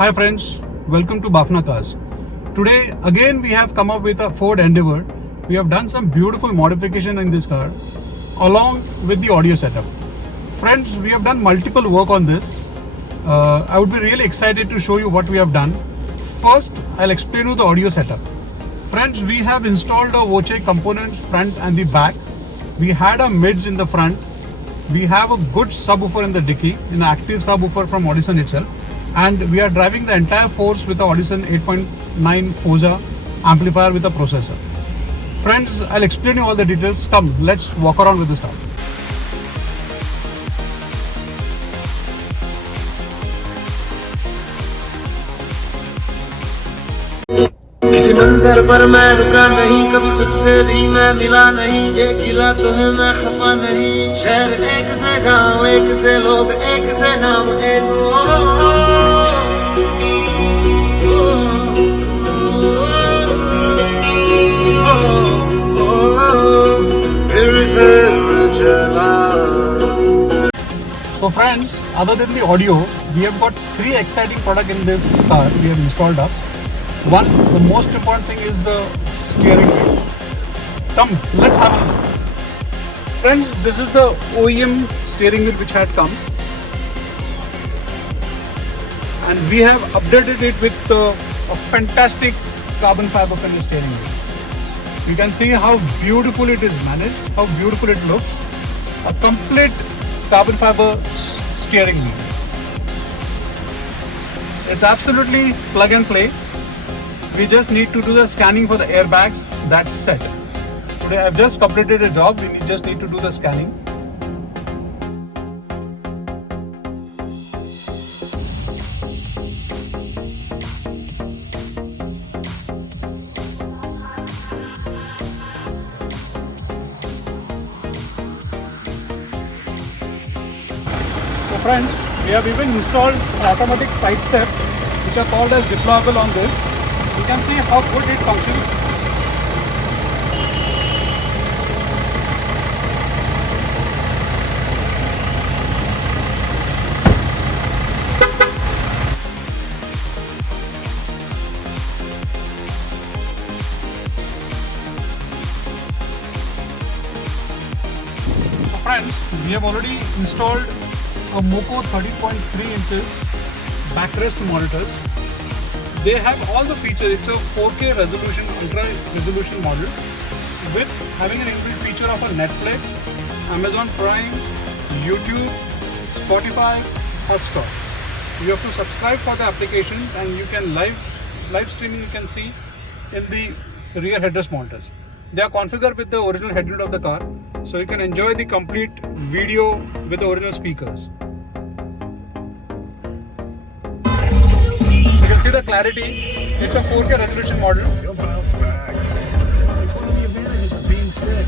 Hi friends, welcome to BAFNA Cars. Today again we have come up with a Ford Endeavour. We have done some beautiful modification in this car along with the audio setup. Friends, we have done multiple work on this. I would be really excited to show you what we have done. First, I'll explain you the audio setup. Friends, we have installed a VOCE components front and the back. We had a mids in the front. We have a good subwoofer in the dicky, an active subwoofer from AUDISON itself. And we are driving the entire force with the AUDISON 8.9 VOCE amplifier with a processor. Friends, I'll explain you all the details. Come, let's walk around with the stuff. किसी मंजर पर मैं रुका नहीं, कभी खुद से भी मैं मिला नहीं, ये खिला तो है मैं खफा नहीं। शहर एक से गांव, एक से लोग, एक से नाम, एक So friends, other than the audio, we have got three exciting products in this car we have installed up. One, the most important thing is the steering wheel. Come, let's have a look. Friends, this is the OEM steering wheel which had come. And we have updated it with a fantastic carbon fiber finish steering wheel. You can see how beautiful it is managed, how beautiful it looks. A complete carbon fiber steering wheel. It's absolutely plug and play. We just need to do the scanning for the airbags. That's set. Today I've just completed a job. We just need to do the scanning. So friends, we have even installed automatic side step which are called as deployable on this. You can see how good it functions. So friends, we have already installed a MOCO 13.3 inches backrest monitors. They have all the features. It's a 4K resolution, ultra resolution model with having an inbuilt feature of a Netflix, Amazon Prime, YouTube, Spotify, Hotstar. You have to subscribe for the applications and you can live streaming you can see in the rear headrest monitors. They are configured with the original head unit of the car, so you can enjoy the complete video with the original speakers. See the clarity, it's a 4K resolution model. You'll bounce back. It's one of the advantages of being sick.